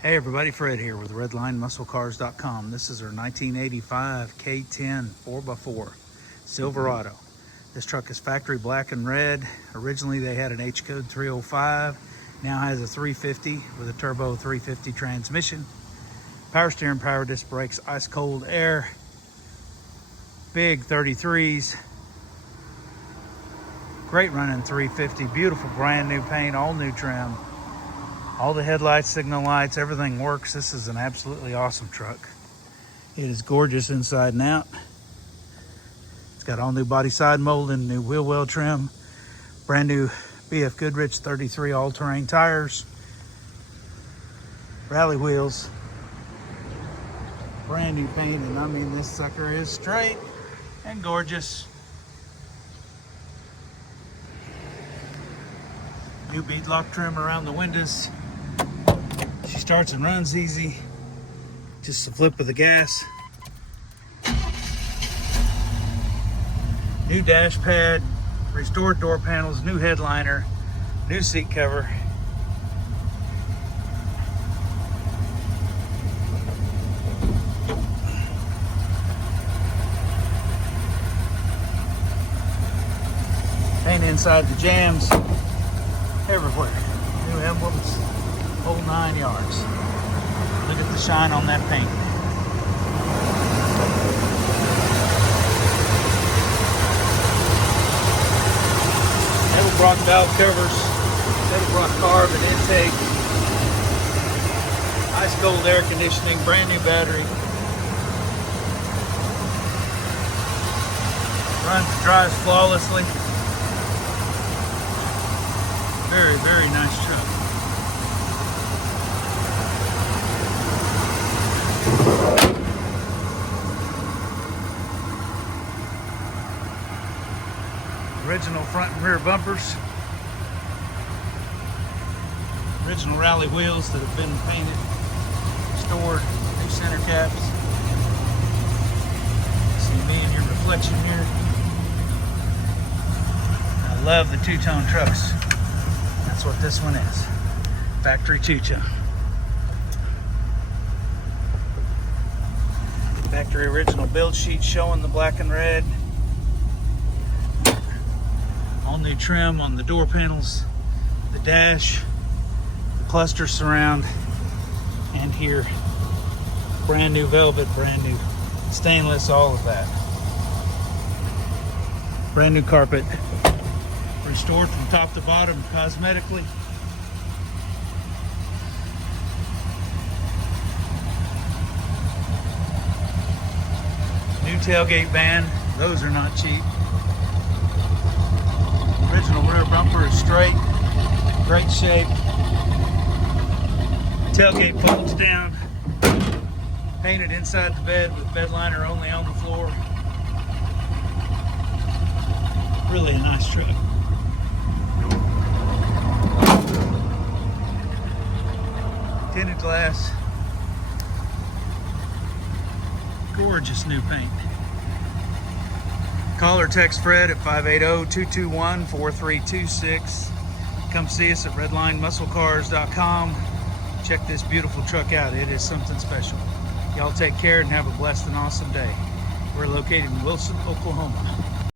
Hey everybody, Fred here with RedlineMuscleCars.com. This is our 1985 K10 4x4 Silverado. This truck is factory black and red. Originally they had an H code 305, now has a 350 with a turbo 350 transmission. Power steering, power disc brakes, ice cold air, big 33s. Great running 350, beautiful brand new paint, all new trim. All the headlights, signal lights, everything works. This is an absolutely awesome truck. It is gorgeous inside and out. It's got all new body side molding, new wheel well trim, brand new BFGoodrich 33 All Terrain tires, rally wheels, brand new paint, and I mean this sucker is straight and gorgeous. New beadlock trim around the windows. She starts and runs easy. Just a flip of the gas. New dash pad, restored door panels, new headliner, new seat cover. Paint inside the jams, everywhere. New emblems. Whole 9 yards. Look at the shine on that paint. Edelbrock valve covers, Edelbrock carb and intake, ice cold air conditioning, brand new battery. Runs, drives flawlessly. Very, very nice truck. Original front and rear bumpers. Original rally wheels that have been painted, restored, new center caps. See me in your reflection here. I love the two-tone trucks. That's what this one is. Factory two-tone. Factory original build sheet showing the black and red. All new trim on the door panels, the dash, the cluster surround, and here, brand new velvet, brand new stainless, all of that. Brand new carpet, restored from top to bottom cosmetically. New tailgate band, those are not cheap. Original rear bumper is straight, great shape. Tailgate folds down. Painted inside the bed with bed liner only on the floor. Really a nice truck. Tinted glass. Gorgeous new paint. Call or text Fred at 580-221-4326. Come see us at RedlineMuscleCars.com. Check this beautiful truck out. It is something special. Y'all take care and have a blessed and awesome day. We're located in Wilson, Oklahoma.